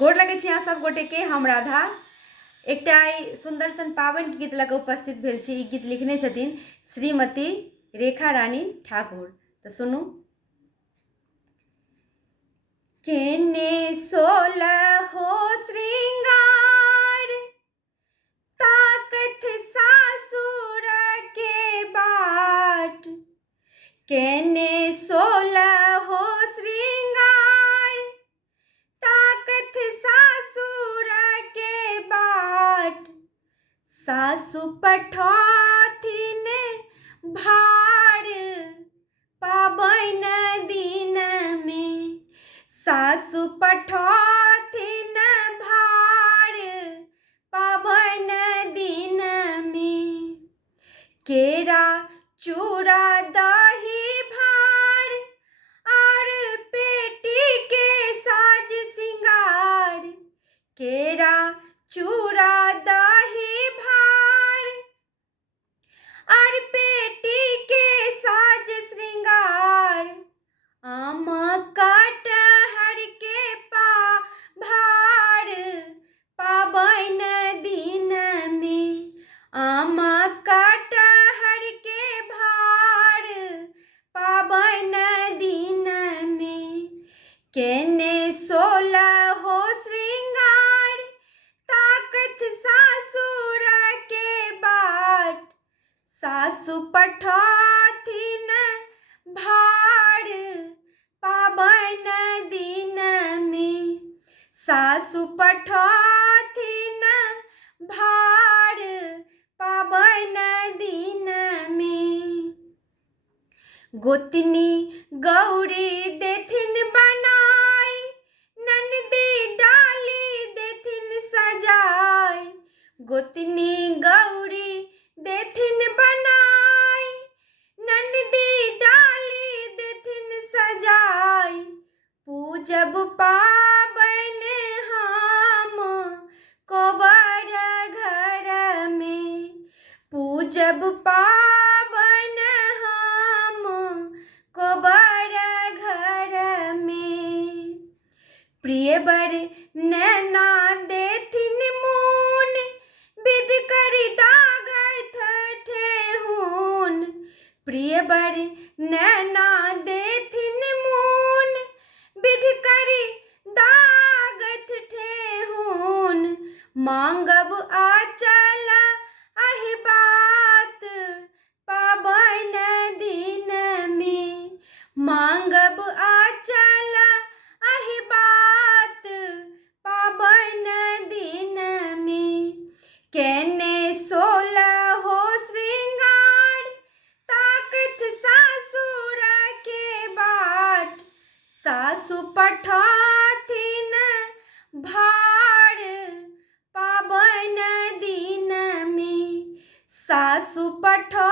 गोर लगे छी अहाँ सब गोटे के। हम राधा एकटा आई सुंदर सन पावन गीत लग उपस्थित भेल छी। ई गीत लिखने छथिन श्रीमती रेखा रानी ठाकुर। तो सुनू। केने सोलह हो श्रृंगार ताकत सासुर के बाट, केने सोलह हो श्रृंगार ताकत सासुर के बाट, सासु पठौथिन भार पाबन दिन में, सासु पठौथिन भार पाबन दिन में, केरा चूड़ा दही भार और पेटी के साज सिंगार, केरा चूड़ा दही भार और पेटी के साज श्रृंगार, आम कटहर के भार पाबन दिन में, आम कटहर के भार पाबन दिन में, केने सोलह हो श्रृंगार ताकत सासुर के बाट, सासु पठौथिन भार पाबन दिन में, सासु पठौथिन भार पाबन दिन में, गोतनी गौरी देथिन बनाई, ननदी डाली देथिन सजाई, गोतनी गौरी देथिन बनाई, ननदी डाली देथिन सजाई, पूजब पाबन हम कोबर घर में, पूजब पाबन हम कोबर घर में, प्रिय बर नैना देथिन मून विध करी दागैथ ठेहुन, प्रिय बर नैना देथिन मून विध करी दागैथ ठेहुन, मांगब आचल अहि बात पाबन दिन में, मांगब आचल अहि बात पाबन दिन में, केने सोलह हो श्रृंगार ताकत सासुर के बाट, सासु पठौथिन भार पाबन दिन में, सासु पठौ